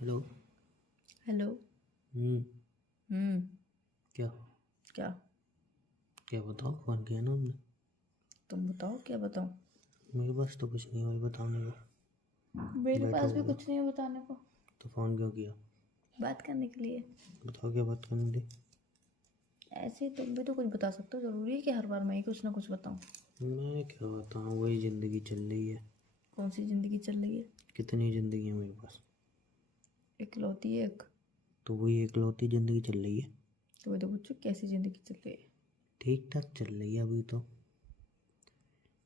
Hello. Hello. हम्म। हम्म। क्या? क्या? क्या बताओ, फोन किया ना हमने। तुम बताओ, क्या बताऊं? मेरे पास तो कुछ नहीं है भाई बताने को। मेरे बैठा पास भी हुआ था। कुछ नहीं है बताने को। तो फोन क्यों किया? बात करने के लिए। बताओ क्या बात करनी थी। ऐसे ही तुम भी तो कुछ बता सकते हो, जरूरी है कि हर बार मैं ही कुछ ना कुछ बताऊं? मैं क्या बताऊँ, वही ज़िंदगी चल रही है। कौन सी जिंदगी चल रही है? कितनी ज़िंदगी है मेरे पास। इकलौती एक। तो वही एकलौती ज़िंदगी चल रही है। तो मैं तो पूछू कैसी जिंदगी चल रही है? ठीक ठाक चल रही है अभी तो।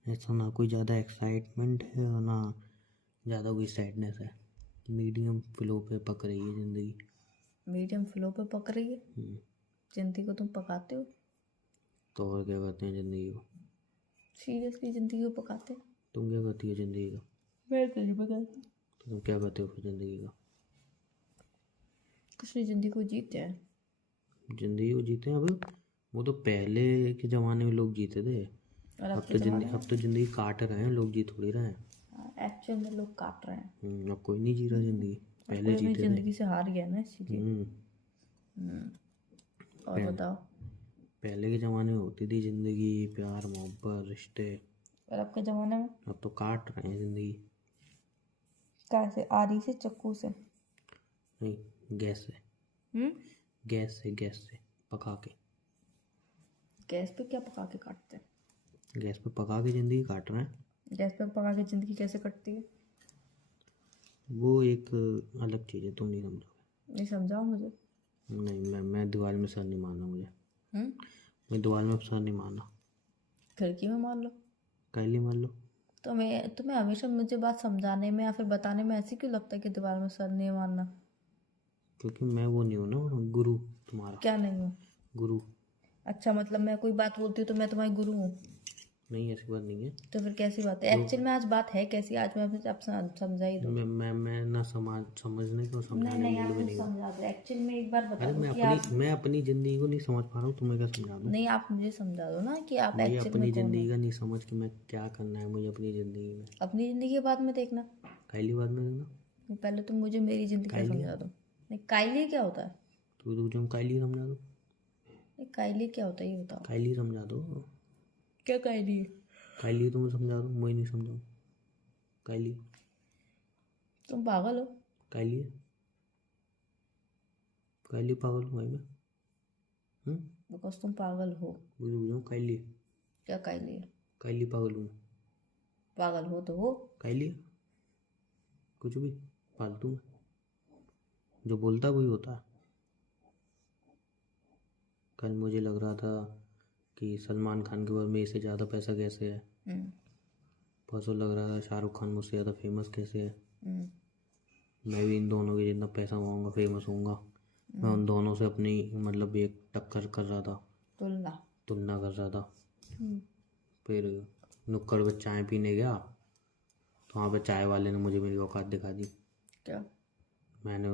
ऐसा ना कोई ज़्यादा एक्साइटमेंट है और ना ज़्यादा कोई सैडनेस है। मीडियम फ्लो पे पक रही है ज़िंदगी। मीडियम फ्लो पे पक रही है। हम्म। जिंदगी को तुम पकाते हो? तो और क्या कहते हैं ज़िंदगी को? सीरियसली जिंदगी को पकाते? तुम क्या कहती हो ज़िंदगी का? मैं तो नहीं बताती। तो तुम क्या कहते हो फिर ज़िंदगी का? कुछ नहीं, जिंदगी को जीते हैं। जिंदगी को जीते हैं अब। वो तो पहले के ज़माने में लोग जीते थे। और अब अब के तो ज़माने जिंदगी में अब तो जिंदगी काट रहे हैं लोग, जी थोड़ी रहे हैं। एक्चुअल में लोग काट रहे हैं। अब कोई नहीं जी रहा जिंदगी। और पहले कोई अपनी जीते थे। जिंदगी से हार गया ना, इसीलिए। हम्म। और पहले बताओ। पहले के ज़माने में होती थी जिंदगी, प्यार मोहब्बत रिश्ते। और अब के ज़माने में अब तो काट रहे हैं जिंदगी। कैसे? आरी से, चाकू से? नहीं, गैस से। हम्म। गैस से पका के। गैस पे क्या पका के काटते हैं? गैस पे पका के जिंदगी काट रहे हैं। गैस पे पका के जिंदगी कैसे कटती है? वो एक अलग चीज़ है, तुम नहीं समझोगे। नहीं, समझाओ मुझे। नहीं, मैं दीवार में सर नहीं मारना मुझे। हम्म। मैं दीवार में सर नहीं मारना। खिड़की में मार लो। काली मार लो। तुम्हें हमेशा मुझे बात समझाने में या फिर बताने में ऐसे क्यों लगता है कि दीवार में सर नहीं मारना? क्योंकि मैं वो नहीं हूँ ना, गुरु तुम्हारा। क्या नहीं हूँ? गुरु। अच्छा, मतलब मैं कोई बात बोलती हूँ तो मैं तुम्हारी गुरु हूँ? नहीं, ऐसी बात नहीं है। तो फिर कैसी बात है? जो एक्चुअल में आज बात है कैसी? आज मैं आप समझा ही दो। मैं ना समझने को नहीं समझाने नहीं, मूड आप में मुझे नहीं हूँ। समझा दो, एक्चुअल में एक बार बता अरे दो मैं कि अपनी आप। मैं अपनी ज़िंदगी को नहीं समझ पा रहा हूँ, तुम्हें क्या समझा दूँ? नहीं, आप मुझे समझा दो ना कि आप मुझे एक्चुअल में अपनी कौन हो। ज़िंदगी का नहीं समझ के मैं क्या करना है मुझे अपनी ज़िंदगी में। अपनी जिंदगी के बाद में देखना। कायली बात में देना। पहले तुम मुझे मेरी जिंदगी का कायली। समझा दो। नहीं, काइली क्या होता है? तो तुम कायली समझा दो। नहीं, काइली क्या होता है ये बताओ। कायली समझा दो। क्या काइली है? कायली तुम्हें समझा दो, मुझे नहीं समझाऊँ। कायली। तुम पागल हो? कायली है। कायली पागल हूँ भाई मैं। हम्म। बिकॉज तुम पागल हो। बुझ बुझाऊँ कायली। क्या काइली है? कायली पागल हूँ। पागल हो तो हो। कायली। कुछ भी। फालतू में जो बोलता है वही होता है। कल मुझे लग रहा था कि सलमान खान के पास मेरे से ज़्यादा पैसा कैसे है। हम्म। परसों लग रहा था शाहरुख खान मुझसे ज़्यादा फेमस कैसे है। हम्म। मैं भी इन दोनों के जितना पैसा कमाऊंगा फेमस होऊंगा। मैं उन दोनों से अपनी मतलब एक टक्कर कर रहा था। तुलना। तुलना कर रहा था। हम्म। फिर नुक्कड़ पर चाय पीने गया तो वहाँ पे चाय वाले ने मुझे मेरी औकात दिखा दी। क्या? मैंने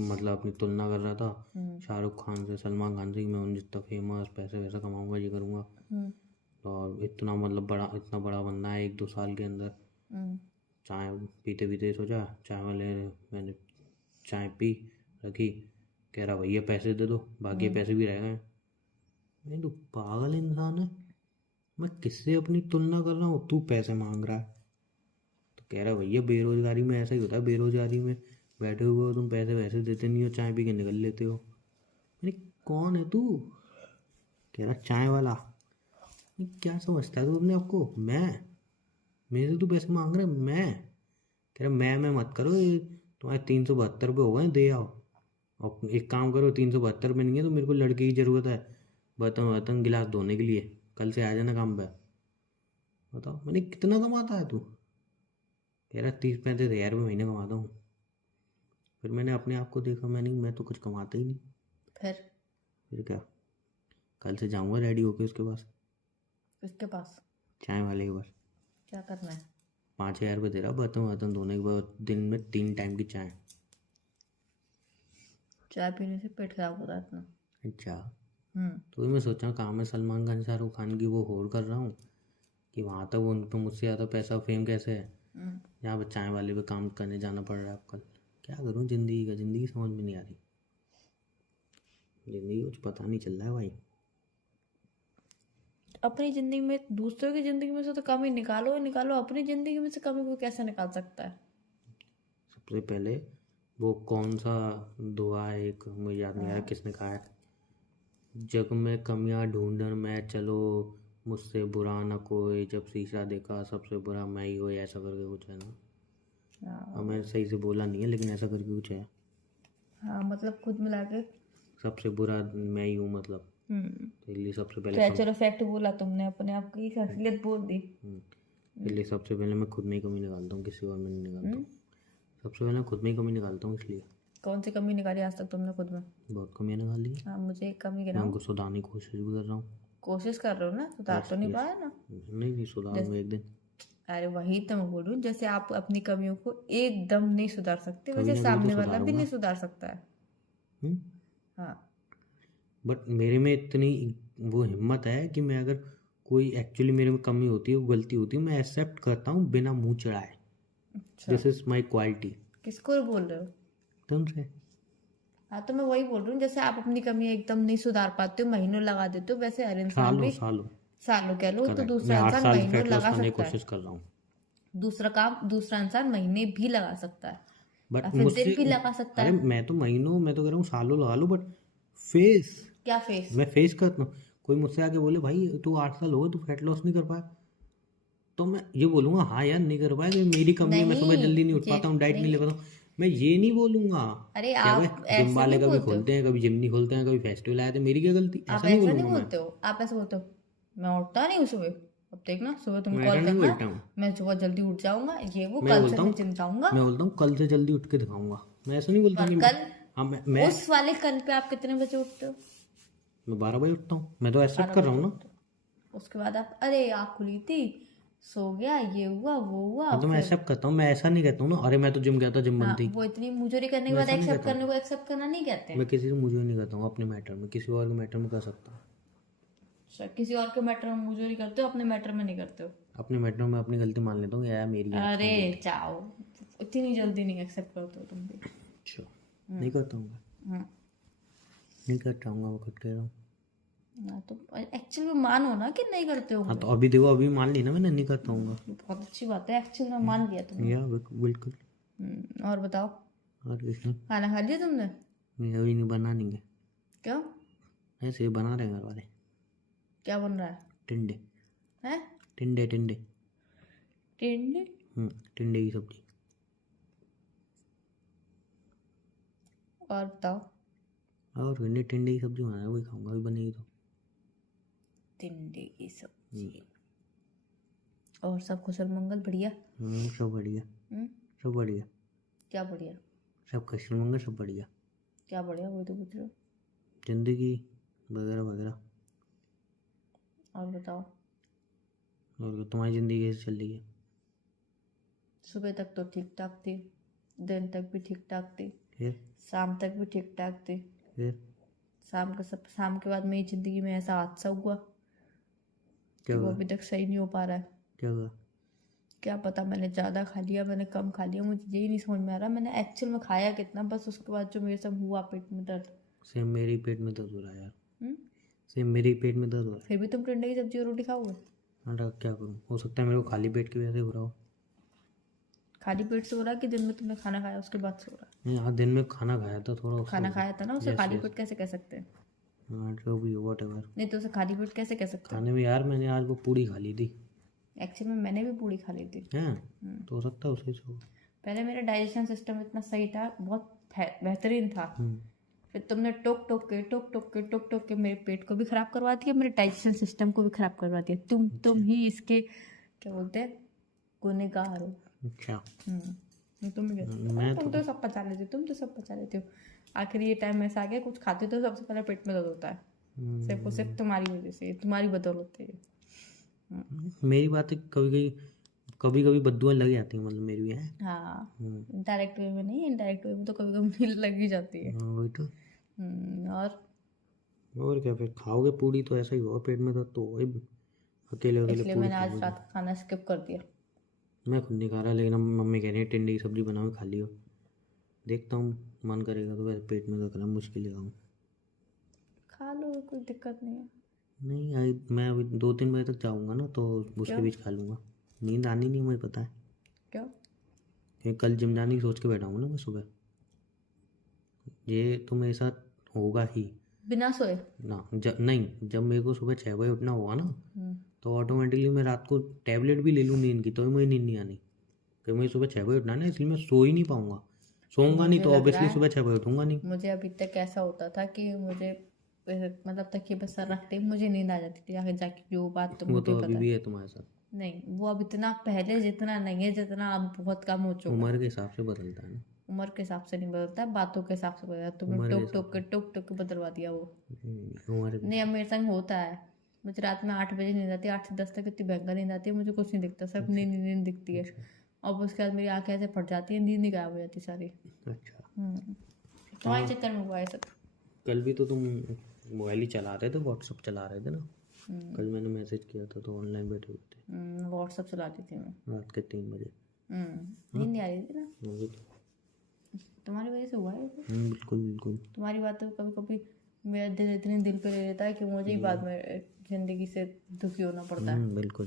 मतलब अपनी तुलना कर रहा था हम्म। शाहरुख खान से, सलमान खान से कि मैं उन जितना फेमस पैसे वैसा कमाऊंगा, ये करूँगा। हम्म। और इतना मतलब बड़ा, इतना बड़ा बनना है 1-2 साल के अंदर। हम्म। चाय पीते पीते सोचा, चाय वाले मैंने चाय पी रखी। कह रहा भैया पैसे दे दो, बाकी हम्म। पैसे भी रह गए। मैं तो पागल इंसान है। मैं किससे अपनी तुलना कर रहा हूँ, तू पैसे मांग रहा है। तो कह रहा भैया बेरोजगारी में ऐसा ही होता है, बेरोजगारी में बैठे हुए हो तुम, पैसे वैसे देते नहीं हो, चाय पी के निकल लेते हो। मैंने, कौन है तू? कह रहा चाय वाला। मैं, क्या समझता है तू अपने आपको? मैं मेरे से तू पैसे मांग रहा है? मैं कह रहा मैं मत करो, ये तुम्हारे 372 रुपये हो गए, दे आओ। और एक काम करो, 372 रुपये नहीं है तो मेरे को लड़के की ज़रूरत है बर्तन वर्तन गिलास धोने के लिए, कल से आ जाना काम पे। बताओ, मैंने कितना कमाता है तू? कह रहा 30-35 हज़ार रुपये महीने कमाता हूँ। फिर मैंने अपने आप को देखा, मैं तो कुछ कमाता ही नहीं। फिर? फिर क्या, कल से जाऊँगा रेडी होके उसके पास, किसके पास? चाय वाले के पास। क्या करना है? 5 हज़ार रुपये दे रहा बर्तन वर्तन धोने के बाद, दिन में 3 टाइम की चाय। चाय पीने से पेट खराब होता है इतना? अच्छा। हम्म। तो भी मैं सोचा कहाँ मैं सलमान खान शाहरुख खान की वो होड़ कर रहा हूँ कि वहाँ तक उन तो मुझसे ज़्यादा पैसा फेम कैसे है, हम्म। यहाँ पर चाय वाले पे काम करने जाना पड़ रहा है आजकल। क्या करूँ ज़िंदगी का, ज़िंदगी समझ में नहीं आ रही, ज़िंदगी कुछ पता नहीं चल रहा है भाई। अपनी ज़िंदगी में दूसरों की ज़िंदगी में से तो कमी निकालो ही निकालो, अपनी ज़िंदगी में से कमी को कैसे निकाल सकता है? सबसे पहले वो कौन सा दुआ है, एक मुझे याद नहीं आ रहा किसने कहा है, जग में कमियां ढूंढन मैं चलो, मुझसे बुरा न कोई, जब शीशा देखा सबसे बुरा मैं ही हो, ऐसा करके कुछ है ना। हाँ अब मैं सही से बोला नहीं है लेकिन ऐसा करके कुछ है, हाँ, मतलब खुद मिला के। सबसे बुरा मैं ही हूँ मतलब। तो इसलिए सबसे तो पहले चलो फैक्ट बोला तुमने, अपने आप की असलियत बोल दी। इसलिए सबसे पहले मैं खुद में ही कमी निकालता हूँ, किसी और में नहीं निकालता हूँ। सबसे पहले खुद में ही कमी निकालता हूँ, इसलिए। कौन सी कमी निकाली आज तक तुमने खुद में? बहुत कमियाँ निकाली है, हाँ, मुझे एक कमी मैं गिनाओ। उनको सुधारने की कोशिश भी कर रहा हूँ। कोशिश कर रहे हो ना, सुधार तो नहीं पाया ना। नहीं सुधारूंगा एक दिन। अरे वही तो मैं बोल रही हूँ, जैसे आप अपनी कमियों को एकदम नहीं सुधार सकते, कभी वैसे ना कभी तो सामने वाला भी सुधारूंगा। नहीं सुधार सकता है। हम्म। हाँ, बट मेरे में इतनी वो हिम्मत है कि मैं अगर कोई एक्चुअली मेरे में कमी होती है, वो गलती होती है, मैं एक्सेप्ट करता हूँ बिना मुंह चढ़ाए। अच्छा, दिस इज माई क्वालिटी। किसको बोल रहे हो? तुमसे। हाँ, तो मैं वही बोल रही हूँ, जैसे आप अपनी कमी एकदम नहीं सुधार पाते हो, महीनों लगा देते हो, वैसे हर इंसान भी सालों। सालों कह लो तो करेक्ट, दूसरा मैं 8 इंसान साल महीनों फैट लॉस लगा करने की सकता है। कोशिश कर रहा हूँ। दूसरा इंसान महीने भी लगा सकता है, बट या फिर मुझसे, दिन भी लगा सकता अरे है। मैं तो महीनों, मैं तो कह रहा हूँ सालों लगा लो, बट फेस, क्या फेस? मैं फेस करता हूँ। कोई मुझसे आके बोले भाई तू 8 साल हो गए, तू फैट लॉस नहीं कर पाया, तो मैं ये बोलूंगा हाँ यार नहीं कर पाया, कि मेरी कमी है, मैं सुबह नहीं, जल्दी नहीं उठ ये पाता हूँ, डाइट नहीं ले नहीं। पाता हूँ। मैं ये नहीं बोलूंगा। अरे क्या भाई, आप जिम ऐसे वाले नहीं कभी बोलते हो। खोलते हैं, कभी जिम नहीं खोलते हैं, कभी फेस्टिवल आए थे, मेरी क्या गलती, आप ऐसा नहीं ऐसा नहीं बोलूंगा मैं। बोलते हो, आप ऐसे बोलते हो, मैं उठता नहीं हूँ सुबह। अब देखना, सुबह तुम मैं ऐसा कॉल नहीं करना, बोलता हूँ। मैं सुबह जल्दी उठ जाऊंगा, ये वो मैं कल से बोलता मैं हूँ जिम जाऊंगा। मैं बोलता हूँ कल से जल्दी उठ के दिखाऊंगा। मैं ऐसा नहीं बोलता पर कि कल, हाँ मैं उस वाले कल पे आप कितने बजे उठते हो? मैं 12 बजे उठता हूँ, मैं तो एक्सेप्ट 12 कर रहा बजे हूँ ना। उठते हो, उसके बाद आप अरे आँख खुली थी, सो गया, ये हुआ वो हुआ, हाँ तो मैं फिर एक्सेप्ट करता हूँ, मैं ऐसा नहीं कहता हूँ ना, अरे मैं तो जिम गया था, जिम बंद हाँ, थी। वो इतनी मुजोरी करने के मैं बाद ऐसा नहीं एक्सेप्ट कहता करने हूँ। को एक्सेप्ट करना नहीं कहते मैं हैं। किसी से मुझे नहीं कहता हूँ, अपने मैटर में, किसी और के मैटर में कर सकता हूँ। अच्छा, किसी और के मैटर में मुजोरी करते हो, अपने मैटर में नहीं करते हो? अपने मैटर में अपनी गलती मान लेता हूँ, यार मेरी है अरे थोड़ी गलती। जाओ, इतनी जल्दी नहीं एक्सेप्ट करते हो तुम भी। अच्छा, नहीं करता हूँ मैं, हम्म। नहीं करता हूँ, मैं खुद कह रहा हूँ। हाँ, तो एक्चुअल में मानो ना कि नहीं करते हाँ होंगे। तो अभी देखो, अभी मान ली ना मैंने, नहीं करता हूँ। ये बहुत अच्छी बात है, एक्चुअल में मान लिया तुमने। या बिल्कुल। और बताओ, और कुछ नहीं, खाना खा लिया तुमने? मैं अभी नहीं बना नहीं है, क्यों? ऐसे ही बना रहे हैं घर वाले। क्या बन रहा है? टिंडे। हैं? टिंडे टिंडे। टिंडे? टिंडे की सब्जी। और बताओ। और टिंडे टिंडे की सब्जी बना रहा है, वही खाऊंगा, अभी बनेगी तो। टिंडे की सब्जी। और सब कुशल मंगल बढ़िया? सब बढ़िया। हम्म? सब बढ़िया। क्या बढ़िया? सब कुशल मंगल, सब बढ़िया। क्या बढ़िया, वही तो पूछ रहे हो। जिंदगी वगैरह वगैरह। और बताओ। और तुम्हारी ज़िंदगी कैसे चल रही है? सुबह तक तो ठीक ठाक थी, दिन तक भी ठीक ठाक थी, फिर शाम तक भी ठीक ठाक थी। फिर शाम के बाद मेरी जिंदगी में ऐसा हादसा हुआ कि क्या वो हुआ? अभी तक सही नहीं हो पा रहा है। क्या हुआ? क्या पता, मैंने ज़्यादा खा लिया, मैंने कम खा लिया, मुझे यही नहीं समझ में आ रहा मैंने एक्चुअल में खाया कितना। बस उसके बाद जो मेरे सब हुआ पेट में दर्द। सेम मेरी पेट में दर्द हो रहा है यार, हम्म? सेम मेरी पेट में दर्द हो रहा फिर भी तुम टिंडे की सब्जी और रोटी खाओगे? है। अरे क्या करूँ, हो सकता है मेरे को खाली पेट की वजह से हो रहा हो। खाली पेट से हो रहा है कि दिन में तुमने खाना खाया उसके बाद से हो रहा है? मैं आज दिन में खाना खाया था थोड़ा, उससे खाना हो खाया था ना, उसे Yes, खाली yes. पेट कैसे कह सकते हैं? हाँ जो भी हो वट एवर। नहीं तो उसे खाली पेट कैसे कह सकते हो? खाने में यार मैंने आज वो पूड़ी खा ली थी। एक्चुअल में मैंने भी पूरी खा ली थी। हैं, तो हो सकता है उसी से हो। पहले मेरा डाइजेशन सिस्टम इतना सही था, बहुत बेहतरीन था। हम्म, फिर तुमने टोक टोक के मेरे पेट को भी खराब करवा दिया, मेरे डाइजेशन सिस्टम को भी खराब करवा दिया। तुम ही इसके क्या बोलते हैं, गुनहगार हो। अच्छा। तुम ही मैं तुम तो सब पचा लेते हो, तुम तो सब पचा लेते हो। आखिर ये टाइम ऐसा आ गया, कुछ खाते हो तो सबसे पहले पेट में दर्द होता है। सिर्फ और सिर्फ तुम्हारी वजह से, तुम्हारी बदौलत है ये। मेरी बातें कभी कभी बद्दुआं लग जाती हैं, मतलब मेरी भी है। हाँ, डायरेक्ट वे में नहीं, इनडायरेक्ट वे में तो कभी कभी लग ही जाती है। वही तो। और क्या, फिर खाओगे पूड़ी तो ऐसा ही होगा, पेट में दर्द तो वही, अकेले अकेले इसलिए पूड़ी मैंने आज खाओगे। रात का खाना स्किप कर दिया। मैं खुद नहीं खा रहा, लेकिन अब मम्मी कह रही है टिंडे की सब्जी बनाओ, खा लियो। देखता हूँ, मन करेगा तो वैसे पेट में रख रहा मुश्किल है। खा लो, कोई दिक्कत नहीं है। नहीं आई, मैं अभी 2-3 बजे तक जाऊँगा ना, तो उसके क्यों? बीच खा लूँगा। नींद आनी नहीं, मुझे पता है, क्यों? क्योंकि कल जिम जाने की सोच के बैठा हूँ ना मैं सुबह। ये तो मेरे साथ होगा ही बिना सोए? ना। नहीं, जब मेरे को सुबह 6 बजे उठना होगा ना, हम्म, तो ऑटोमेटिकली मैं रात को टैबलेट भी ले लूँ नींद की, तो भी मुझे नींद नहीं आनी, क्योंकि मुझे सुबह 6 बजे उठना है ना, इसलिए मैं सो ही नहीं पाऊँगा। सोऊंगा नहीं मुझे तो लग रहा ऑब्वियसली है, सुबह 6 बजे उठूंगा नहीं। मुझे अभी तक ऐसा होता था कि मुझे मतलब तकिए पर सर रखते ही मुझे नींद आ जाती थी, आगे जाके जो बात तुमको वो भी तो अभी पता भी है। है तुम्हारे साथ। नहीं, वो अब इतना पहले जितना नहीं है, जितना अब बहुत कम हो चुका उम्र है। के हिसाब से बदलता है ना। उम्र के हिसाब से नहीं बदलता है, बातों के हिसाब से बदलता है। तुमने उम्र के टोक हिसाब टोक के बदलवा दिया वो। से उम्र के नहीं, अब हिसाब मेरे संग होता है। मुझे रात में 8 बजे नींद आती है, 8 से 10 तक इतनी भयंकर नींद आती है, मुझे कुछ नहीं दिखता, सिर्फ अच्छा। नींद नींद दिखती है। अच्छा। और उसके बाद मेरी आंखें ऐसे फट जाती है, नींद नहीं गायब हो जाती सारी। अच्छा। तुम्हारे हाँ, चक्कर में हुआ है सब। कल भी तो तुम मोबाइल ही चला रहे थे, व्हाट्सअप चला रहे थे ना। हम्म, कल मैंने मैसेज किया था तो ऑनलाइन बैठे हुए थे व्हाट्सअप चलाती थी मैं। रात के 3 बजे। नींद नहीं आ रही थी ना, वो तो तुम्हारी वजह से हुआ है ये। बिल्कुल बिल्कुल। तुम्हारी बातें कभी कभी मेरा दिल इतने दिल पे ले लेता है कि मुझे ही बाद में जिंदगी से दुखी होना पड़ता है। बिल्कुल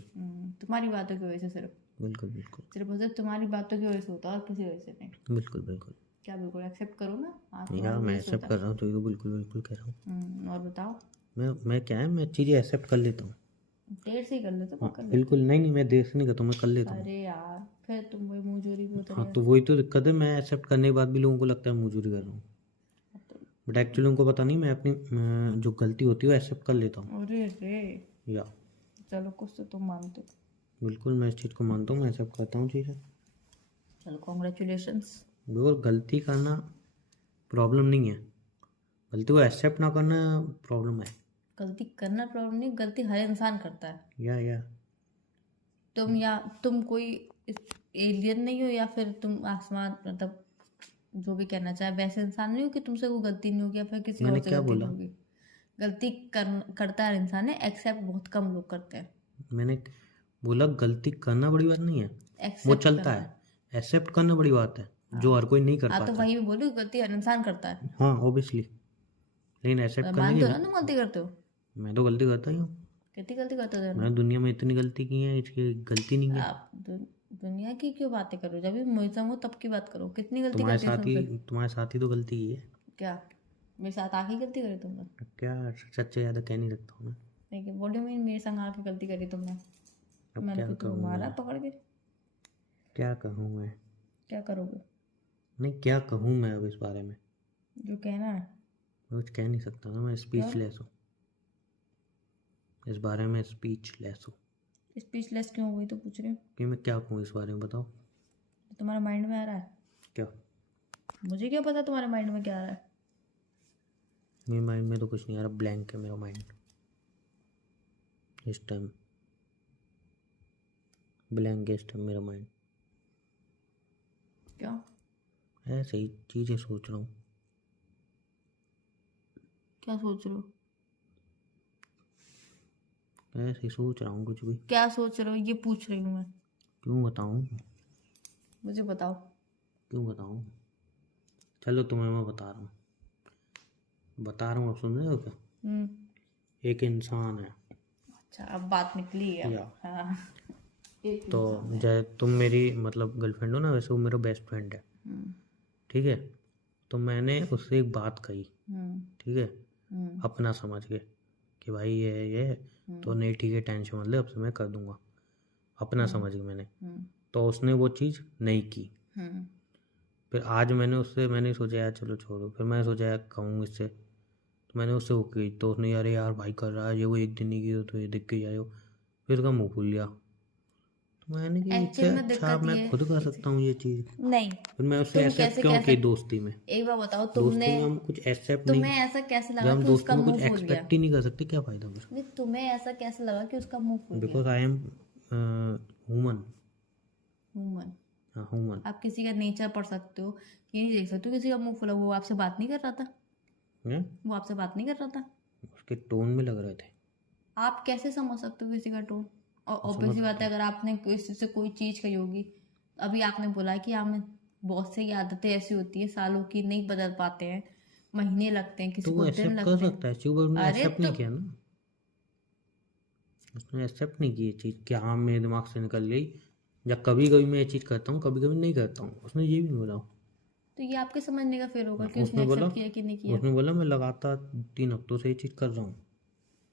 तुम्हारी बातों की वजह से, सिर्फ बिल्कुल। बिल्कुल सिर्फ और सिर्फ तुम्हारी बातों की वजह से होता है, और किसी वजह से नहीं। बिल्कुल। बिल्कुल क्या बिल्कुल एक्सेप्ट करो ना, हाँ यार, तुम्हारी मैं वजह से एक्सेप्ट होता कर रहा हूँ तो बिल्कुल बिल्कुल कह रहा हूँ। है। और बताओ। मैं क्या है, मैं चीज़ें एक्सेप्ट कर लेता हूँ। देर से ही कर लेते हाँ हो, कर लेते बिल्कुल, नहीं मैं देर से नहीं करता हूँ, मैं कर लेता हो। हूँ। अरे यार, फिर तुम वही मुंह जोरी पे उतर हाँ, गए। तो वही तो दिक्कत है, मैं एक्सेप्ट करने के बाद भी लोगों को लगता है मुजूरी कर रहा हूँ, तो बट एक्चुअली उनको पता नहीं, मैं अपनी जो गलती होती है वो एक्सेप्ट कर लेता हूँ। अरे रे, या चलो कुछ तो तुम मानते हो। बिल्कुल, मैं इस चीज़ को मानता हूँ, मैं एक्सेप्ट करता हूँ चीज़ें। चलो कॉन्ग्रेचुलेशंस। बिल्कुल, गलती करना प्रॉब्लम नहीं है, गलती को एक्सेप्ट ना करना प्रॉब्लम है। गलती करना प्रॉब्लम नहीं, गलती हर इंसान करता है। या तुम कोई एलियन नहीं हो, या फिर तुम आसमान, मतलब जो भी कहना चाहे, वैसे इंसान नहीं हो कि तुमसे कोई गलती नहीं होगी या फिर किसी मैंने और से क्या गलती नहीं बोला? होगी। गलती करता है इंसान है, एक्सेप्ट बहुत कम लोग करते हैं। मैंने बोला गलती करना बड़ी बात नहीं है, वो एक्सेप्ट चलता करना। है। एक्सेप्ट करना बड़ी बात है, जो हर कोई नहीं कर हाँ, तो पाता। वही मैं बोलूँ, गलती हर इंसान करता है। हाँ ऑब्वियसली, लेकिन एक्सेप्ट करने मानते की हो ना तुम गलती करते हो? मैं तो गलती करता ही हूँ। कितनी गलती करते हो मैंने दुनिया में इतनी गलती की है, इसकी गलती नहीं है। आप दुनिया की क्यों बातें करो, जब भी मुझसे हो तब की बात करो। कितनी गलती करती है तुमसे? तुम्हारे साथ ही तो गलती की है। क्या मेरे साथ आके गलती करी तुमने? क्या, सच से ज़्यादा कह नहीं सकता हूँ मैं। लेकिन व्हाट डू मीन मेरे संग आके गलती करी तुमने? अब मैंने क्या कोई तुम्हें कहूँ मारा मैं, पकड़ के? क्या कहूँ मैं? क्या करोगे? नहीं, क्या कहूँ मैं अब इस बारे में? जो कहना है। मैं कुछ कह नहीं सकता ना, मैं स्पीचलेस हूँ इस बारे में, स्पीचलेस हूँ। स्पीचलेस क्यों हुई तो पूछ रही हूँ। कि मैं क्या कहूँ इस बारे में, बताओ। तुम्हारे माइंड में आ रहा है? क्या? मुझे क्या पता तुम्हारे माइंड में क्या आ रहा है। मेरे माइंड में तो कुछ नहीं आ रहा, ब्लैंक है मेरा माइंड इस टाइम, ब्लैंक है इस टाइम मेरा माइंड। क्यों? ऐसे ही चीज़ें सोच रहा हूँ। क्या सोच रहे हो? ऐसे ही सोच रहा हूँ कुछ भी। क्या सोच रहे हो ये पूछ रही हूँ मैं। क्यों बताऊँ? मुझे बताओ। क्यों बताऊँ? चलो तुम्हें मैं बता रहा हूँ, अब सुन रहे हो क्या? एक इंसान है। अच्छा, अब बात निकली है। या हाँ। एक तो इंसान है। जैसे तुम मेरी मतलब गर्लफ्रेंड हो ना, वैसे वो मेरा बेस्ट फ्रेंड है। हम्म, ठीक है, तो मैंने उससे एक बात कही, हम्म, ठीक है, हम्म, अपना समझ के कि भाई ये है, तो नहीं ठीक है, टेंशन मत ले, अब से मैं कर दूंगा, अपना समझ के मैंने। तो उसने वो चीज़ नहीं की। फिर आज मैंने सोचा यार चलो छोड़ो, फिर मैंने सोचा यार कहूँ इससे, तो मैंने उससे वो की, तो उसने यार यार भाई कर रहा है ये, वो एक दिन नहीं की तो ये दिख के जाए, फिर उसका मुँह खुल लिया। तो मैंने कि इससे एक्चुअल में अच्छा दिक्कत मैं ये खुद कर सकता हूँ ये चीज़। नहीं। फिर मैं उससे तुम एक्सेप्ट कैसे क्यों कैसे की दोस्ती में? एक बार बताओ, दोस्ती में हम कुछ एक्सेप्ट नहीं, तुम्हें ऐसा कैसे जब लगा हम कि दोस्ती उसका में कुछ मुंह फूल गया? एक्सपेक्ट ही नहीं कर सकते, क्या फ़ायदा फिर? नहीं, तुम्हें ऐसा कैसे लगा कि उसका मुंह फूल गया? Because I am human. Human. हाँ ह्यूमन। आप किसी का नेचर पढ़ सकते हो, ये नहीं देख सकते हो किसी का मुंह फूला। वो आपसे बात नहीं कर रहा था? हैं? वो आपसे बात नहीं कर रहा था? उसके टोन में लग रहे थे। आप कैसे समझ सकते हो किसी का टोन? और समझ ऑब्वियसली बात सकता है, अगर आपने किसी से कोई चीज़ कही होगी, अभी आपने बोला कि आपने बहुत सी आदतें ऐसी होती है सालों की नहीं बदल पाते हैं, महीने लगते हैं, किसी तो को वो दिन एक्सेप्ट कर लगते हैं। सकता है, क्योंकि उसने अरे एक्सेप्ट तो नहीं किया ना। उसने एक्सेप्ट नहीं की ये चीज़ कि हाँ मेरे दिमाग से निकल गई, या कभी कभी मैं ये चीज़ करता हूँ, कभी कभी नहीं करता हूँ, उसने ये भी नहीं बोला। तो ये आपके समझने का फिर होगा कि उसने उसने बोला एक्सेप्ट किया कि नहीं किया। उसने बोला मैं लगातार 3 हफ्तों से ये चीज़ कर रहा हूँ।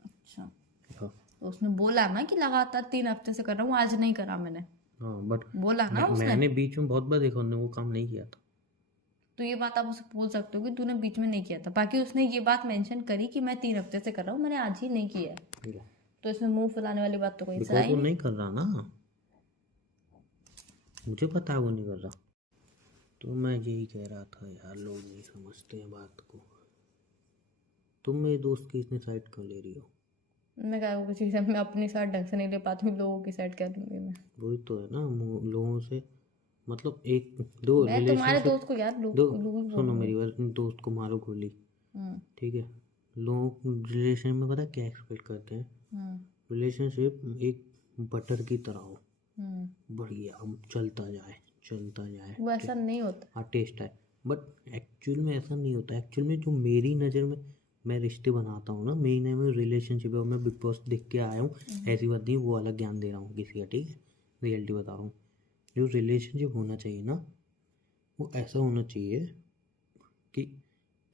अच्छा, हाँ तो उसने बोला ना कि लगातार 3 हफ्ते से कर रहा हूँ, आज नहीं करा मैंने, हाँ, बट बोला ना उसने। मैंने बीच में बहुत बार देखा उसने वो काम नहीं किया था। तो ये बात आप उसे बोल सकते हो कि तूने बीच में नहीं किया था। बाकी उसने ये बात मेंशन करी कि मैं 3 हफ्ते से कर रहा हूँ, मैंने आज ही नहीं किया है। तो इसमें मुंह फुलाने वाली बात तो कोई सा बिकॉज ही वो नहीं। नहीं कर रहा ना, मुझे पता है वो नहीं कर रहा। तो मैं यही कह रहा था यार, लोग नहीं समझते हैं बात को। तुम मेरे दोस्त की इतनी साइड क्यों ले रही हो? मैं क्या वो किसी से, मैं अपनी साइड ढंग से नहीं ले पाती हूँ, लोगों की साइड क्या लूंगी मैं। वही तो है ना, लोगों से मतलब एक दो मैं तुम्हारे रिलेशनशिप। दोस्त को यार दो, लोग ही सुनो बोलूंगी। मेरी बात, दोस्त को मारो गोली, हम्म। ठीक है। लोग रिलेशन में पता है क्या एक्सपेक्ट करते हैं? हम्म। रिलेशनशिप एक बटर की तरह हो, हम्म। बढ़िया हम चलता जाए चलता जाए। वो ऐसा नहीं होता। हाँ टेस्ट है, बट एक्चुअल में ऐसा नहीं होता। एक्चुअल में जो मेरी नज़र में मैं रिश्ते बनाता हूँ ना, मेरी नज़र में रिलेशनशिप है, और मैं बिग बॉस देख के आया हूँ, ऐसी बात नहीं वो अलग ज्ञान दे रहा हूँ किसी का, ठीक है। रियलिटी बता रहा हूँ। जो रिलेशनशिप होना चाहिए ना, वो ऐसा होना चाहिए कि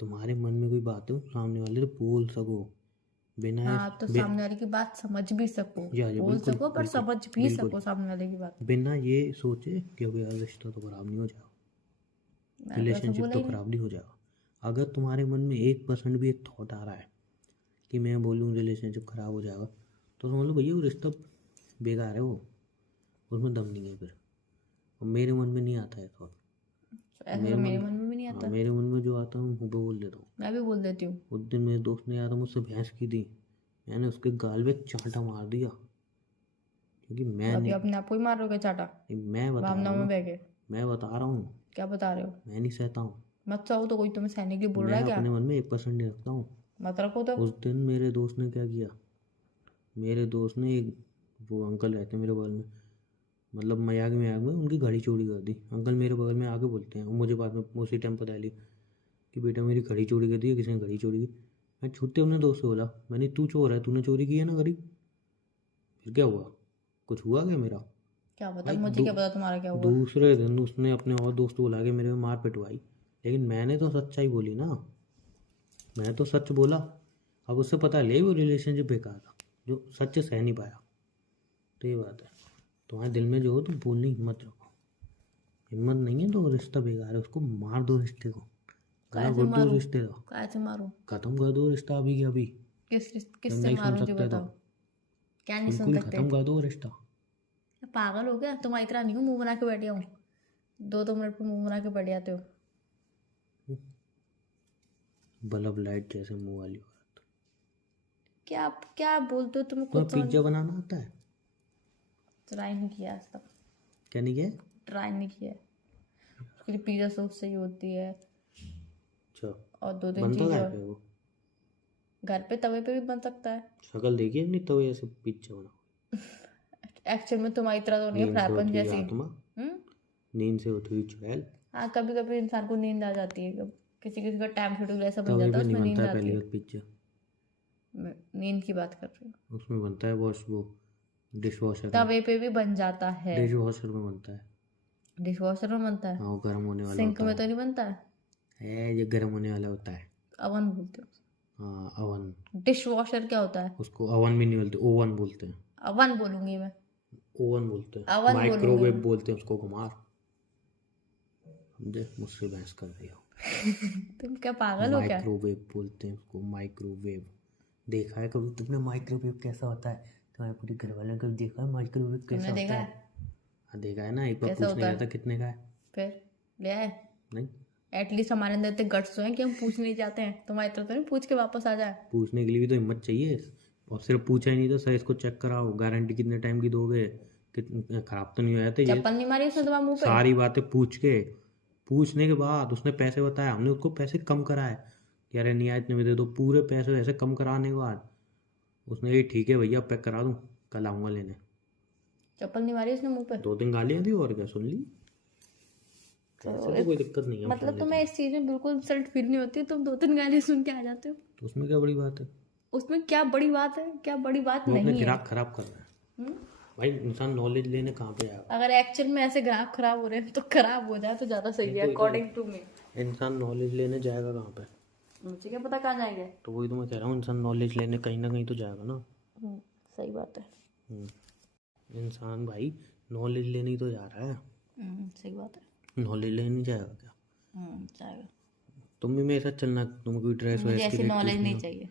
तुम्हारे मन में कोई बात हो, सामने वाले तो बोल सको बिना हाँ, तो सामने वाले की बात समझ भी सको, या बोल बिल्कुल सको, पर बिल्कुल समझ भी बिल्कुल, सको सामने वाले की बात। बिना ये सोचे कि अब यार रिश्ता तो खराब नहीं हो जाएगा, मैंने तो ऐसा रिलेशनशिप बोला तो ही नहीं। खराब नहीं हो जाएगा। अगर तुम्हारे मन में 1% भी एक थॉट आ रहा है कि मैं बोलूँ रिलेशनशिप खराब हो जाएगा, तो समझ लो भैया वो रिश्ता बेकार है, वो उसमें दम नहीं है फिर। और मेरे मन में नहीं आता है थॉट। तो ऐसा तो मेरे मेरे मन मन में भी नहीं हाँ आता। मेरे मन में जो आता है मैं मुँह पे बोल देता हूँ। मैं भी बोल देती हूँ। उस दिन मेरे दोस्त ने यार मुझसे बहस की थी, मैंने उसके गाल पे एक चांटा मार दिया, क्योंकि मैं तो अभी नहीं, अपने आप को ही मार रहे हो क्या चाटा, मैं बता रहा भावनाओं हूँ में ना, बह के? मैं बता रहा हूँ, क्या बता रहे हो? मैं नहीं सहता हूँ। मत चाहो तो कोई तुम्हें सहने के लिए बोल रहा मैं है क्या? अपने मन में 1% नहीं रखता हूँ। मत रखो तो। उस दिन मेरे दोस्त ने क्या किया, मेरे दोस्त ने एक, वो अंकल रहते हैं मेरे बगल में, मतलब मजाक में उनकी घड़ी चोरी कर दी। अंकल मेरे बगल में आके बोलते हैं, और मुझे बाद में उसी टाइम पता चली कि बेटा मेरी घड़ी चोरी कर दी है, किसी ने घड़ी चोरी की। मैं छूटते अपने दोस्त से बोला, मैंने तू चोर है, तूने चोरी की है ना घड़ी, फिर क्या हुआ, कुछ हुआ क्या मेरा? क्या पता, भाई मुझे क्या पता तुम्हारा क्या हुआ। दूसरे दिन उसने अपने और दोस्त को बुला के मेरे में मार पिटवाई, लेकिन मैंने तो सच्चाई बोली ना, मैं तो सच बोला। अब उससे पता ले वो रिलेशनशिप बेकार था, जो सच सह नहीं पाया। तो ये बात है, तुम्हारे दिल में जो हो तो बोलने की हिम्मत रखो। हिम्मत नहीं है तो रिश्ता बेकार है, उसको मार दो रिश्ते को, गला कैसे घोट दो मारूं? रिश्ते का, कैसे मारूं? खत्म कर दो रिश्ता अभी के अभी। जब किससे नहीं सुन मारूं जी सकते तो बताओ। क्या नहीं सुन बिल्कुल सकते? खत्म कर दो रिश्ता। पागल हो गया? तुम्हारी तरह नहीं हूँ मुंह बना के बैठ जाऊँ, 2-2 मिनट पे मुंह बना के बैठ जाते हो। बल्ब लाइट जैसे मुंह वाली बात। क्या क्या बोलते हो तुम्हें तुम्हें खुद समझ। पिज्जा बनाना आता है? ट्राई नहीं किया आज तक। क्या नहीं किया? ट्राई नहीं किया। उसके लिए पिज़्ज़ा सॉस चाहिए होती है, अच्छा, और 2-3 बनता चीज़ें है और। फिर वो? घर पे तवे पे भी बन सकता है। शक्ल देखिए नहीं तो ऐसे पिज्जा बनाओ। एक्चुअल में तुम्हारी तरह तो नहीं है, नींद से फ्राईपन उठी हुई जैसी। आत्मा, हम्म। नींद से उठी हुई चुड़ैल। हाँ, कभी कभी इंसान को नींद आ जाती है, किसी किसी का टाइम शेड्यूल ऐसा बन तवे जाता पे है, नहीं उसमें बनता नींद है आती पहली है। बार पिज्जा, मैं नींद की बात कर रही हूँ। उसमें बनता है वॉश, वो डिश वॉशर में। तवे पे भी बन जाता है। डिश वॉशर में बनता है। डिश वॉशर में बनता है। हाँ वो गर्म होने वाला सिंक होता में तो नहीं बनता है। है ये गर्म होने वाला होता है। अवन बोलते हाँ अवन। हो। डिश वॉशर क्या होता है? उसको अवन भी नहीं बोलते, ओवन बोलते हैं। अवन बोलूंगी मैं। ओवन बोलते हैं, अवन बोलूंगी माइक्रोवेव मैं। बोलते हैं उसको, कुमार। समझे, मुझसे बहस कर रही हो। तुम क्या पागल हो क्या? माइक्रोवेव बोलते हैं उसको, माइक्रोवेव। देखा है कभी तुमने माइक्रोवेव कैसा होता है? तुम्हारे पूरे घर वालों ने कभी देखा है माइक्रोवेव कैसा तुमने होता देखा है? है? हाँ देखा है ना, एक बार कैसा पूछने होता गया था है? कितने का है। फिर ले आए? नहीं, एटलीस्ट हमारे अंदर इतने गट्स तो हैं कि हम पूछ नहीं जाते हैं, तुम्हारी तरह तो नहीं पूछ के वापस आ जाए। पूछने के लिए भी तो हिम्मत चाहिए। और सिर्फ पूछा ही नहीं तो सर इसको चेक कराओ, गारंटी कितने टाइम की दोगे, कितने खराब तो नहीं हुआ था ये। चप्पल नहीं मारी उसने तुम्हारे मुंह पे? सारी बातें पूछ के, पूछने के बाद उसने पैसे बताया, हमने उसको पैसे कम कराए कि अरे नहीं आए इतने में दे दो, पूरे पैसे वैसे कम कराने के बाद उसने ये ठीक है भैया पैक करा दूँ, कल आऊँगा लेने। चप्पल नहीं मारी उसने मुंह पे? 2 दिन गालियाँ दी और क्या सुन ली। ऐसे तो कोई दिक्कत नहीं है, हम सुन मतलब लेते तुम्हें इस चीज़ में बिल्कुल इंसल्ट फील नहीं होती, तुम 2-3 गाने सुन के आ जाते हो। तो उसमें क्या बड़ी बात है? उसमें क्या बड़ी बात है? क्या बड़ी बात वो अपने नहीं है। ग्राहक खराब कर रहा है हम्म? भाई। इंसान नॉलेज लेने कहाँ पे जाएगा? अगर एक्चुअल में ऐसे ग्राहक खराब हो रहे हैं तो खराब हो जाए तो ज़्यादा सही है, अकॉर्डिंग टू मी। इंसान नॉलेज लेने जाएगा कहाँ पे? मुझे क्या पता कहाँ जाएंगे। तो वही तो मैं कह रहा हूँ, इंसान नॉलेज लेने कहीं ना कहीं तो जाएगा ना। सही बात है। इंसान भाई नॉलेज लेने ही तो जा रहा है। सही बात है। नॉलेज लेने नहीं जाएगा क्या? जाएगा। तुम भी मेरे साथ चलना, तुम्हें कोई ड्रेस मुझे वैस की ऐसी रेट नॉलेज पूछनी नहीं हो, चाहिए।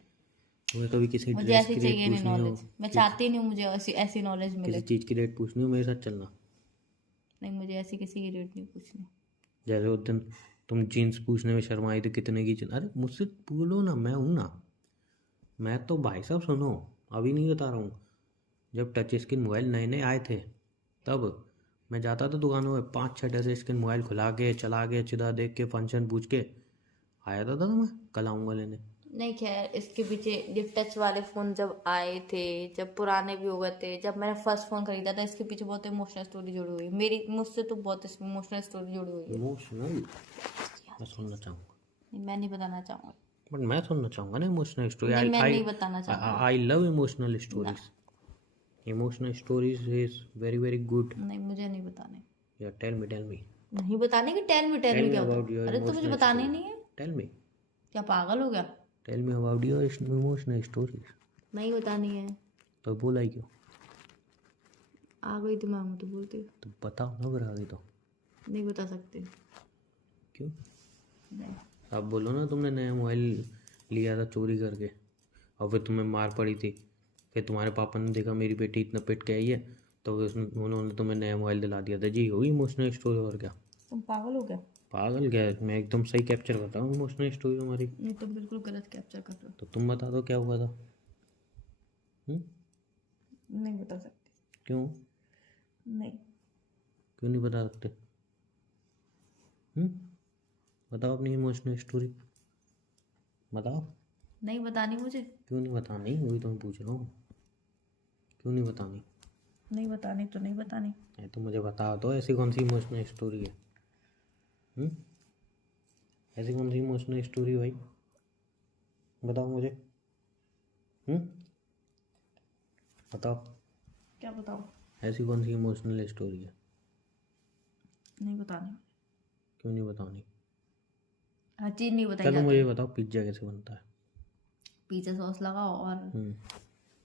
तुम्हें कभी किसी मुझे ड्रेस ऐसी की रेट चाहिए नहीं पूछनी हो, नॉलेज। मैं चाहती नहीं हूँ मुझे ऐसी ऐसी नॉलेज मिले। किसी चीज़ की रेट पूछनी हो, मेरे साथ चलना। नहीं, मुझे ऐसी किसी की रेट नहीं पूछनी। जैसे उस दिन तुम जीन्स पूछने में शर्माई थी, कितने की जीन्स, अरे मुझसे बोलो ना, मैं हूँ ना। मैं तो भाई साहब सुनो, अभी नहीं बता रहा हूँ, जब टच स्क्रीन मोबाइल नए नए आए थे तब मैं जाता था दुकानों में, 5-6 टच स्क्रीन मोबाइल खुला के चला के चिदा देख के फंक्शन पूछ के आया था मैं कल आऊँगा लेने। नहीं, खैर इसके पीछे ये टच वाले फ़ोन जब आए थे, जब पुराने भी हो गए थे, जब मैंने फर्स्ट फ़ोन खरीदा था, इसके पीछे बहुत इमोशनल स्टोरी जुड़ी हुई है मेरी। मुझसे तो बहुत इमोशनल स्टोरी जुड़ी हुई है। इमोशनल? मैं सुनना चाहूँगा। नहीं, मैं नहीं बताना चाहूँगा। बट मैं सुनना चाहूँगा ना इमोशनल स्टोरी। नहीं, मैं नहीं बताना चाहूँगा। I love emotional stories. Emotional stories is very very good. नहीं, मुझे नहीं बताने। या टेल मी नहीं बताने की टेल मी क्या होता अबाउट है? योर अरे तो मुझे इमोशनल बताने स्टोरी। ही नहीं है। टेल मी क्या पागल हो गया? Tell me about your emotional stories. नहीं बतानी है। तो बोला ही क्यों? आ गई दिमाग में तो बोलती। तो बताओ ना फिर आगे तो। नहीं बता सकती। क्यों? नहीं। आप बोलो ना, तुमने नया मोबाइल लिया था चोरी करके और फिर तुम्हें मार पड़ी थी, फिर तुम्हारे पापा ने देखा मेरी बेटी इतना पिट के आई है तो उन्होंने तुम्हें नया मोबाइल दिला दिया था। जी होगी इमोशनल स्टोरी, और क्या? तुम पागल हो गया? पागल क्या है, मैं एकदम सही कैप्चर करता हूँ इमोशनल स्टोरी तुम्हारी। नहीं, तुम बिल्कुल गलत कैप्चर कर रहे हो। तो तुम बता दो क्या हुआ था। नहीं बता सकती। क्यों? नहीं। क्यों नहीं बता सकते? बताओ अपनी इमोशनल स्टोरी, बताओ। नहीं बतानी मुझे। क्यों नहीं बतानी, वही तो मैं पूछ रहा हूँ, क्यों नहीं बतानी? नहीं बतानी तो नहीं बतानी। तो मुझे बताओ तो, ऐसी कौन सी इमोशनल स्टोरी है? ऐसी कौन सी इमोशनल स्टोरी भाई, बताओ मुझे। बताओ। क्या बताओ? ऐसी कौन सी इमोशनल स्टोरी है? नहीं बतानी। क्यों नहीं बतानी? हर चीज़ नहीं बताई चलो जाती। मुझे बताओ पिज्ज़ा कैसे बनता है? पिज्ज़ा सॉस लगाओ और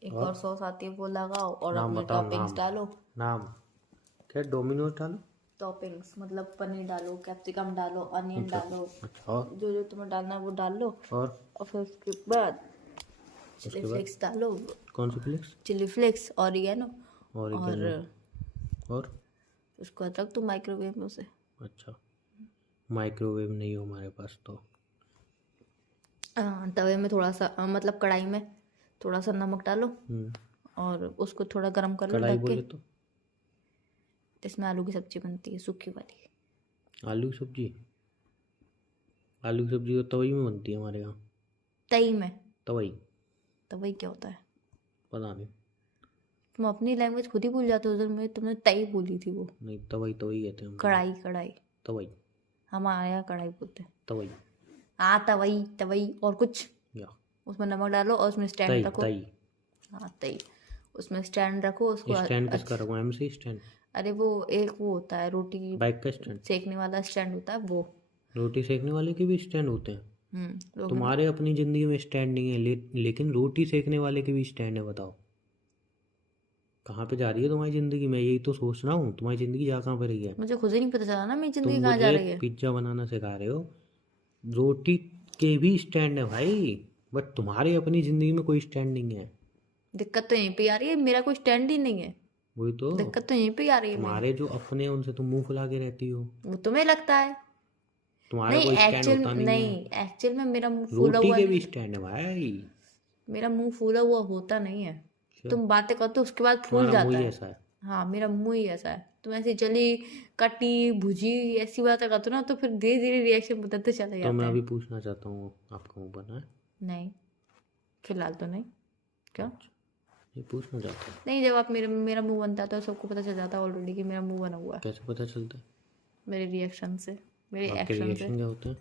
एक और? और सॉस आती है वो लगाओ और नाम अपने बताओ, टॉपिंग्स नाम। डालो। नाम क्या? डोमिनोज डालो? टॉपिंग्स मतलब पनीर डालो, कैप्सिकम डालो, अनियन अच्छा डालो, अच्छा। और? जो जो तुम्हें डालना है वो डाल लो। और फिर उसके बाद चिली उसके बाद फ्लेक्स डालो। कौन सी फ्लेक्स? चिली फ्लेक्स, ऑरिगेनो और और उसको रख दो माइक्रोवेव में उसे। अच्छा, माइक्रोवेव नहीं हो हमारे पास तो। तवे में थोड़ा सा मतलब कढ़ाई में थोड़ा सा नमक डालो हम्म। और उसको थोड़ा गर्म कर लो कढ़ाई ढक बोले के। तो? इसमें आलू की सब्जी बनती है, सूखी वाली। आलू की सब्जी? आलू की सब्जी तो तवई में बनती है हमारे यहाँ। तई में? तवई? तवई क्या होता है? पता नहीं। तुम अपनी लैंग्वेज खुद ही भूल जाते हो। उधर में तुमने तई बोली थी वो। नहीं, तवई तवई कहते हैं हम। कढ़ाई कढ़ाई। तवई। हमारे यहाँ कढ़ाई बोलते हैं। तवई। हाँ तवई तवई। और कुछ? या उसमें नमक डालो और उसमें तई स्टैंड रखो। तई। हाँ तई। उसमें स्टैंड रखो उसको स्टैंड किसका रखूँ, एमसी स्टैंड? अरे वो एक वो होता है रोटी बाइक का स्टैंड? सेकने वाला स्टैंड होता है वो। रोटी सेकने वाले के भी स्टैंड होते हैं? लोग तुम्हारे अपनी ज़िंदगी में स्टैंड नहीं है, लेकिन रोटी सेकने वाले के भी स्टैंड है। बताओ कहाँ पे जा रही है तुम्हारी ज़िंदगी? मैं यही तो सोच रहा हूँ, तुम्हारी ज़िंदगी जा कहाँ पे रही है? मुझे खुद ही नहीं पता चला ना मेरी तुम जिंदगी कहाँ जा मुझे रही है। पिज्ज़ा बनाना सिखा रहे हो, रोटी के भी स्टैंड है भाई, बट तुम्हारे अपनी ज़िंदगी में कोई स्टैंड नहीं है। दिक्कत तो यहीं पे आ रही है, मेरा कोई स्टैंड ही नहीं है। वही तो, दिक्कत तो यहीं पे आ रही है मेरी। तुम्हारे जो अपने हैं उनसे तुम मुंह फुला के रहती हो, वो तुम्हें लगता है। तुम्हारा नहीं कोई स्टैंड एक्चुअल होता नहीं नहीं है। एक्चुअल में मेरा मुंह फूला रोटी हुआ के नहीं। भी स्टैंड है भाई। मेरा मुंह फूला हुआ होता नहीं है। अच्छा, तुम बातें करते हो उसके बाद फूल तुम्हारा मुंह जाता ही है। ऐसा है। हाँ मेरा मुंह ही ऐसा है। तुम ऐसी जली कटी भुजी ऐसी बातें करते हो ना तो फिर धीरे धीरे रिएक्शन बदलते चले तो जाते मैं हैं। अभी पूछना चाहता हूँ, आपका मुंह बना है? नहीं फिलहाल तो नहीं। क्या? ये पूछना चाहता हूँ। नहीं, जब आप मेरा मुंह बनता है तो सबको पता चल जाता है ऑलरेडी कि मेरा मुंह बना हुआ है कैसे पता चलता है? मेरे रिएक्शन से। मेरे आपके एक्शन से। रिएक्शन क्या होते हैं?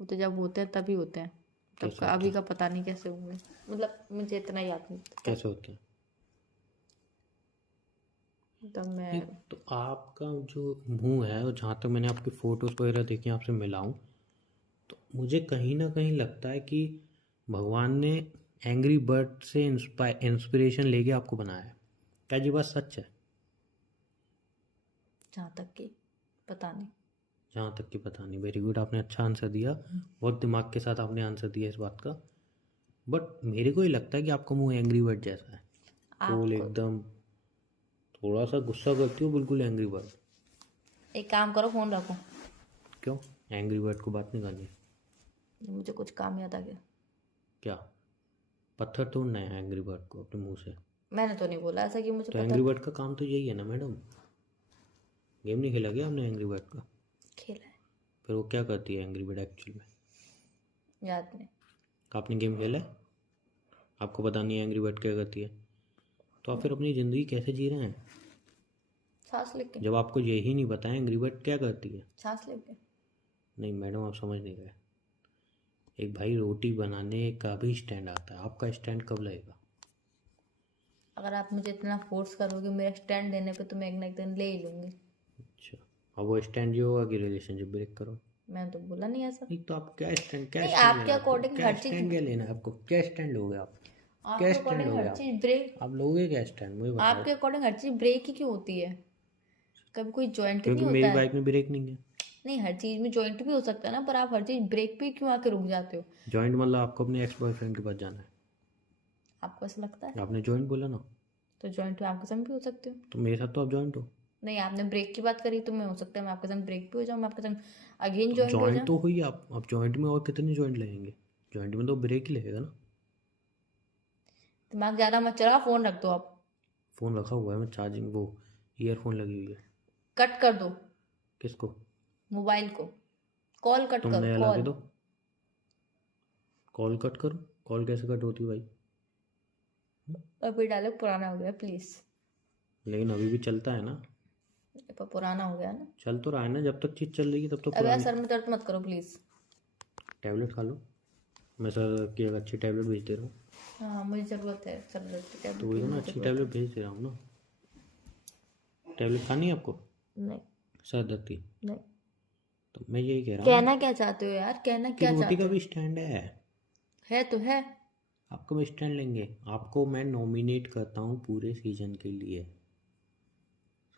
वो तो जब होते हैं तभी होते हैं, तब कैसे का होते अभी हैं? का पता नहीं कैसे होंगे, मतलब मुझे इतना याद नहीं कैसे होते हैं? तब मैं। नहीं, तो आपका जो मुंह है, और जहाँ तक मैंने आपकी फ़ोटोज़ वगैरह देखी, आपसे मिला हूँ, तो मुझे कहीं ना कहीं लगता है कि भगवान ने एंग्री बर्ड से इंस्पिरेशन लेके आपको बनाया है। क्या ये बात सच है? जहाँ तक कि पता नहीं। जहाँ तक कि पता नहीं। वेरी गुड, आपने अच्छा आंसर दिया, बहुत दिमाग के साथ आपने आंसर दिया इस बात का। बट मेरे को ही लगता है कि आपका मुंह एंग्री बर्ड जैसा है, फूल आपको एकदम, थोड़ा सा गुस्सा करती हो, बिल्कुल एंग्री बर्ड। एक काम करो, फोन रखो, क्यों? एंग्री बर्ड को बात नहीं करनी? मुझे कुछ काम याद आ गया। क्या पत्थर तोड़ना है एंग्री बर्ड को अपने मुंह से? मैंने तो नहीं बोला ऐसा कि मुझे तो पता। एंग्री बर्ड का काम तो यही है ना मैडम। गेम नहीं खेला क्या आपने एंग्री बर्ड का? खेला है, फिर वो क्या करती है एंग्री बर्ड एक्चुअल में? याद नहीं। आपने गेम खेला है, आपको पता नहीं है एंग्री बर्ड क्या करती है? तो आप फिर अपनी ज़िंदगी कैसे जी रहे हैं सांस लेके। जब आपको यही नहीं पता है एंग्री बर्ड क्या करती है? सांस लेके। नहीं मैडम, आप समझ नहीं रहे। एक भाई रोटी बनाने का भी स्टैंड आता है, आपका स्टैंड कब लगेगा? अगर आप मुझे इतना फोर्स करोगे मेरा स्टैंड देने पे तो मैं एक ना एक दिन ले ही लूंगी। अच्छा, अब वो स्टैंड ये होगा कि रिलेशनशिप ब्रेक करो? मैंने तो बोला नहीं ऐसा। नहीं तो आप क्या स्टैंड, क्या नहीं, स्टैंड आपके लेना आपको? अकॉर्डिंग क्या हर चीज, स्टैंड क्या लेना है आपको? क्या स्टैंड लोगे आप? क्या आपके स्टैंड अकॉर्डिंग लोगे हर आप? चीज ब्रेक, आप लोगे क्या स्टैंड, मुझे बताओ। आपके अकॉर्डिंग हर चीज ब्रेक ही क्यों होती है? कभी कोई जॉइंट नहीं क्योंकि होता मेरी है? बाइक में ब्रेक नहीं है। नहीं, हर चीज में जॉइंट भी हो सकता है ना, पर आप हर चीज ब्रेक पे क्यों आके रुक जाते हो? जॉइंट मतलब आपको अपने एक्स बॉयफ्रेंड के पास जाना है? आपको ऐसा लगता है? आपने जॉइंट बोला ना, तो जॉइंट पे आपके संग भी हो सकते हो। तो मेरे साथ तो आप जॉइंट हो। नहीं, आपने ब्रेक की बात करी तो मैं हो सकता है मैं आपके संग ब्रेक पे हो जाऊँ, मैं आपके संग अगेन तो जॉइंट हो जॉइंट जाऊँ। तो हुई आप जॉइंट में और कितने जॉइंट लगेंगे? जॉइंट में तो ब्रेक ही लगेगा ना। दिमाग ज्यादा मत चलाओ, फोन रख दो आप। फ़ोन रखा हुआ है, मैं चार्जिंग, वो ईयरफोन लगी हुई है। कट कर दो किसको? मोबाइल को, कॉल कट तुम करो, नया ला के कॉल। दो। कॉल कट करो? कॉल कैसे कट होती है भाई? अभी डायलॉग पुराना हो गया प्लीज। लेकिन अभी भी चलता है ना। पर पुराना हो गया ना। चल तो रहा है ना, जब तक चीज़ चल रही है तब तो अब यार पुरानी। सर में दर्द मत करो प्लीज। टैबलेट खा लो, मैं सर की एक अच्छी टैबलेट भेज दे रहा हूँ। हाँ, मुझे जरूरत है सर दर्द की तो टैबलेट वही की, तो ना, मुझे अच्छी जरूरत टैबलेट भेज दे रहा हूँ ना। टैबलेट खानी है आपको है। नहीं। सर दर्द की? नहीं, तो मैं यही कह रहा हूँ कहना क्या चाहते हो यार, कहना कि क्या रोटी चाहते का हो? भी स्टैंड है तो है। आपको भी स्टैंड लेंगे। आपको मैं नॉमिनेट करता हूँ पूरे सीजन के लिए,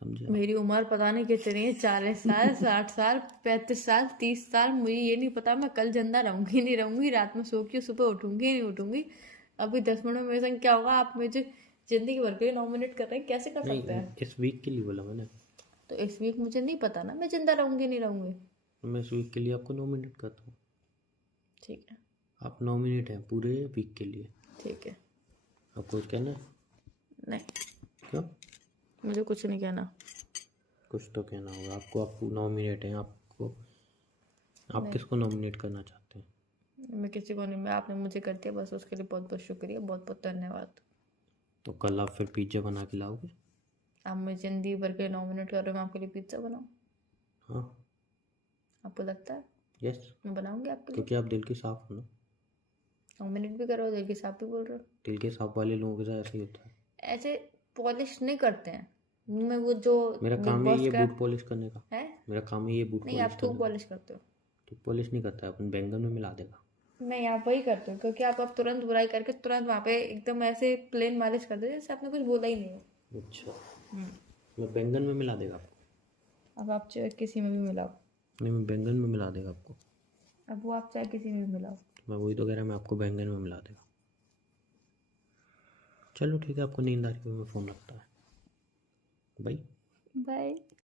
समझे? मेरी उम्र पता नहीं कितनी है, 40 साल, 60 साल, 35 साल, 30 साल, मुझे ये नहीं पता मैं कल जिंदा रहूंगी नहीं रहूंगी, रात में सो के सुबह उठूंगी नहीं उठूंगी। अभी 10 मिनट में मेरे संग क्या होगा, आप मुझे जिंदगी भर के लिए नॉमिनेट कर रहे हैं, कैसे कर सकते नहीं, हैं? इस वीक के लिए बोला मैंने। तो इस वीक मुझे नहीं पता ना मैं जिंदा रहूंगी नहीं रहूंगी। तो मैं इस वीक के लिए आपको नॉमिनेट करता हूँ। ठीक है। आप नॉमिनेट हैं पूरे वीक के लिए। ठीक है। आपको कुछ कहना है? नहीं, क्यों? मुझे कुछ नहीं कहना। कुछ तो कहना होगा आपको। आप नॉमिनेट हैं, आपको, आप नहीं, किसको नॉमिनेट करना चाहते हैं? मैं किसी को नहीं, मैं आपने मुझे कर दिया बस, उसके लिए बहुत बहुत शुक्रिया, बहुत बहुत धन्यवाद। तो कल आप फिर पिज्ज़ा बना के लाओगे? आप मुझे जिंदगी भर के लिए नॉमिनेट कर रहे हो, मैं आपके लिए पिज्ज़ा बनाऊँ? हाँ। आपको लगता है यस, मैं बनाऊंगी आपके लिए? क्योंकि आप दिल के साफ हो ना। नॉमिनेट भी कर रहे हो, दिल के साथ भी बोल रहे हो। दिल के साफ वाले लोगों के साथ ऐसे ही होता है। ऐसे पॉलिश नहीं करते हैं। मैं वो जो मेरा बिग काम है बॉस ये का बूट पॉलिश करने का। है। मेरा काम है ये बूट नहीं, पॉलिश आप थूक करने का। पॉलिश करते हो। तो पॉलिश नहीं करता है, अपन बैंगन में मिला देगा। नहीं, आप वही करते हो, क्योंकि आप अब तुरंत बुराई करके तुरंत वहाँ पे एकदम ऐसे प्लेन मालिश कर देते जैसे आपने कुछ बोला ही नहीं हो। अच्छा, मैं बैंगन में मिला देगा आपको? अब आप चाहे किसी में भी मिलाओ। नहीं, मैं बैंगन में मिला देगा आपको। अब वो आप चाहे किसी में भी मिलाओ। मैं वही तो कह रहा, मैं आपको बैंगन में मिला देगा। चलो ठीक है, आपको नींद आ रही है, मैं फ़ोन रखता है। बाय। बाय।